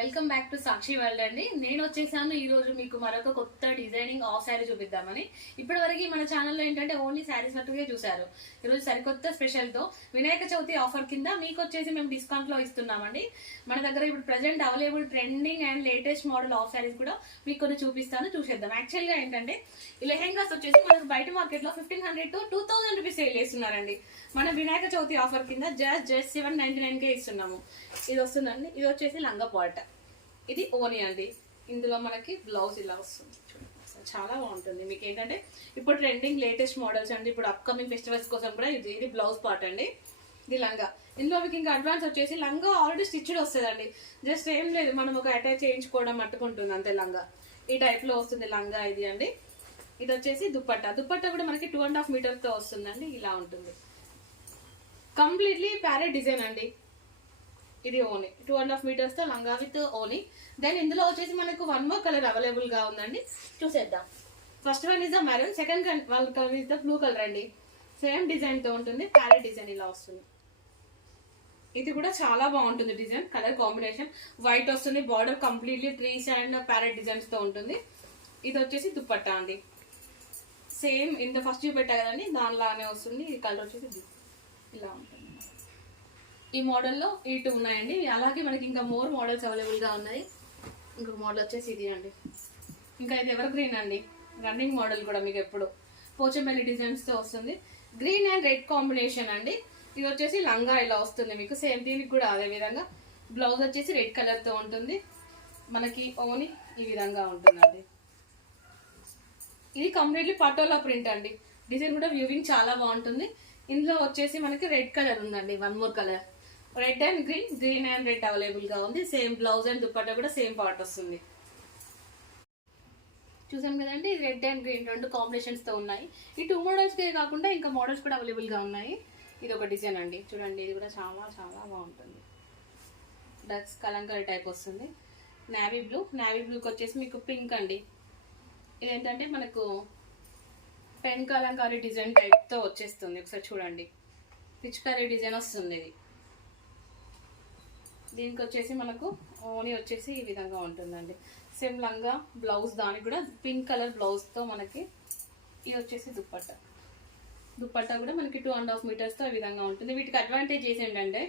Welcome back to Sakshi world అండి. నేను వచ్చేసాను ఈ రోజు మీకు మరొక కొత్త డిజైనింగ్ ఆఫ్ శారీ చూపిద్దామని. ఇప్పటివరకు మన ఛానల్లో ఏంటంటే ఓన్లీ శారీస్ మట్టుగా చూసారు. ఈరోజు సరికొత్త స్పెషల్ తో వినాయక చవితి ఆఫర్ కింద మీకు వచ్చేసి మేము డిస్కౌంట్ లో ఇస్తున్నామండి. మన దగ్గర ఇప్పుడు present available trending and latest model of saris కూడా మీకు కొన్ని చూపిస్తాను, చూసేద్దాం. యాక్చువల్ గా ఏంటంటే ఈ లెహెంగాస్ వచ్చేసి మనకు బయట మార్కెట్ లో 1500 to 2000 రూపీస్ సేల్ చేస్తున్నారండి. మన వినాయక చవితి ఆఫర్ కింద జస్ట్ 799 కే ఇస్తున్నాము. ఇది వస్తుందండి. ఇది వచ్చేసి లంగా పాట, ఇది ఓని అండి. ఇందులో మనకి బ్లౌజ్ ఇలా వస్తుంది, చాలా బాగుంటుంది. మీకు ఏంటంటే ఇప్పుడు ట్రెండింగ్ లేటెస్ట్ మోడల్స్ అండి. ఇప్పుడు అప్కమింగ్ ఫెస్టివల్స్ కోసం కూడా ఇది బ్లౌజ్ పార్ట్ అండి. ఇది లంగా. ఇందులో మీకు ఇంకా అడ్వాన్స్ వచ్చేసి లంగా ఆల్రెడీ స్టిచ్డ్ వస్తుందండి. జస్ట్ ఏం లేదు, మనం ఒక అటాచ్ చేయించుకోవడం మట్టుకుంటుంది అంతే. లంగా ఈ టైప్ లో వస్తుంది లంగా ఇది అండి. ఇది వచ్చేసి దుప్పట్టా. దుప్పట్టా కూడా మనకి 2.5 మీటర్స్ తో వస్తుందండి. ఇలా ఉంటుంది, కంప్లీట్లీ ప్యారెట్ డిజైన్ అండి. ఇది ఓని 2.5 మీటర్స్ తో లంగా విత్ ఓని. దెన్ ఇందులో వచ్చేసి మనకు వన్ మోర్ కలర్ అవైలబుల్ గా ఉందండి, చూసేద్దాం. First one is the maroon, second colour is the blue colour అండి. సేమ్ డిజైన్ తో ఉంటుంది, ప్యారెట్ డిజైన్ ఇలా వస్తుంది. ఇది కూడా చాలా బాగుంటుంది డిజైన్, కలర్ కాంబినేషన్. వైట్ వస్తుంది, border completely trees and parrot designs తో ఉంటుంది. ఇది వచ్చేసి దుప్పట్టా అండి. సేమ్ ఇంత ఫస్ట్ చూపెట్టా కదండి, దానిలానే వస్తుంది. ఈ కలర్ వచ్చేసి ఇలా ఉంటుంది. ఈ మోడల్లో ఈ 2 ఉన్నాయండి. అలాగే మనకి ఇంకా మోర్ మోడల్స్ అవైలబుల్ గా ఉన్నాయి. ఇంకొక మోడల్ వచ్చేసి ఇది అండి. ఇంకా ఇది ఎవర్ గ్రీన్ అండి, రన్నింగ్ మోడల్ కూడా మీకు ఎప్పుడు పోచంపల్లి డిజైన్స్ తో వస్తుంది. గ్రీన్ అండ్ రెడ్ కాంబినేషన్ అండి. ఇది వచ్చేసి లంగా ఇలా వస్తుంది మీకు. సేమ్ దీనికి కూడా అదే విధంగా బ్లౌజ్ వచ్చేసి రెడ్ కలర్ తో ఉంటుంది. మనకి ఓని ఈ విధంగా ఉంటుందండి. ఇది కంప్లీట్లీ పటోలా ప్రింట్ అండి. డిజైన్ కూడా వ్యూవింగ్ చాలా బాగుంటుంది. ఇందులో వచ్చేసి మనకి రెడ్ కలర్ ఉందండి, one more colour. Red and green, green and red available గా ఉంది. సేమ్ బ్లౌజ్ అండ్ దుప్పట్టా కూడా సేమ్ పార్ట్ వస్తుంది. చూసాం కదండి, రెడ్ అండ్ గ్రీన్ 2 కాంబినేషన్స్ తో ఉన్నాయి. ఈ 2 మోడల్స్ కే కాకుండా ఇంకా మోడల్స్ కూడా అవైలబుల్ గా ఉన్నాయి. ఇది ఒక డిజైన్ అండి, చూడండి. ఇది కూడా చాలా చాలా బాగుంటుంది. డక్స్ కలంకారీ టైప్ వస్తుంది. నావీ బ్లూ, నావీ బ్లూకి వచ్చేసి మీకు పింక్ అండి. ఇదేంటంటే మనకు పెన్ కలంకారీ డిజైన్ టైప్ తో వచ్చేస్తుంది. ఒకసారి చూడండి, పిచ్ కలర్ డిజైన్ వస్తుంది. ఇది దీనికి వచ్చేసి మనకు ఓని వచ్చేసి ఈ విధంగా ఉంటుందండి. సేమ్ లంగా బ్లౌజ్, దానికి కూడా పింక్ కలర్ బ్లౌజ్ తో మనకి. ఇది వచ్చేసి దుప్పట్టా. దుప్పట్టా కూడా మనకి 2.5 మీటర్స్ తో ఈ విధంగా ఉంటుంది. వీటికి అడ్వాంటేజ్ ఏంటంటే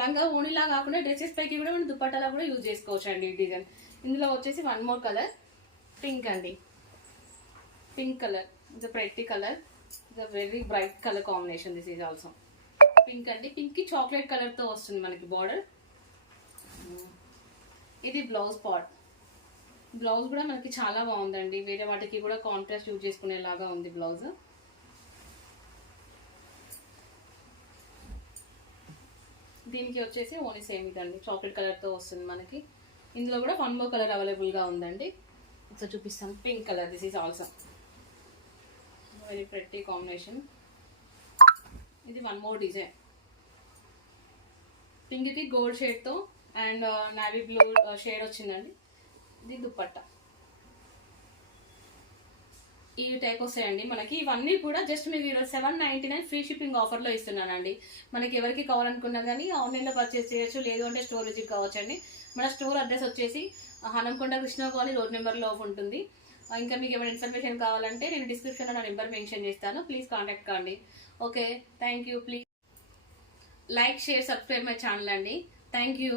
లంగా ఓనిలా కాకుండా డ్రెస్సెస్ పైకి కూడా మనం దుప్పట్టాలా కూడా యూజ్ చేసుకోవచ్చు అండి ఈ డిజైన్. ఇందులో వచ్చేసి వన్ మోర్ కలర్ పింక్ అండి. Pink colour, it's pretty colour, it's very bright colour combination. This is also pink అండి. పింక్ కి చాక్లెట్ కలర్ తో వస్తుంది మనకి బార్డర్. ఇది బ్లౌజ్ పార్ట్. బ్లౌజ్ కూడా మనకి చాలా బాగుందండి. వేరే వాటికి కూడా కాంట్రాస్ట్ యూజ్ చేసుకునేలాగా ఉంది బ్లౌజ్. దీనికి వచ్చేసి ఓన్లీ సేమ్ ఇదండి, చాక్లెట్ కలర్ తో వస్తుంది మనకి. ఇందులో కూడా వన్ మోర్ కలర్ అవైలబుల్ గా ఉందండి. ఒకసారి చూపిస్తాను. Pink colour, this is also very pretty combination. ఇది వన్ మోర్ డిజైన్. పింక్ కి గోల్డ్ షేడ్ తో అండ్ నావీ బ్లూ షేడ్ వచ్చిందండి. ఇది దుప్పట్టా. ఈ టైప్ వస్తాయండి మనకి. ఇవన్నీ కూడా జస్ట్ మీకు ఈరోజు 799 ఫ్రీ షిప్పింగ్ ఆఫర్ లో ఇస్తున్నానండి. మనకి ఎవరికి కావాలనుకున్నా కానీ ఆన్లైన్ లో పర్చేస్ చేయొచ్చు, లేదు అంటే స్టోర్ విజిట్ కావచ్చు అండి. మన స్టోర్ అడ్రస్ వచ్చేసి Hanamkonda Krishna colony road number లో ఉంటుంది. ఇంకా మీకు ఏమైనా ఇన్ఫర్మేషన్ కావాలంటే నేను డిస్క్రిప్షన్ లో నా నెంబర్ మెన్షన్ చేస్తాను, ప్లీజ్ కాంటాక్ట్ కాండి. Okay, thank you. Please like, share, subscribe my channel అండి. Thank you.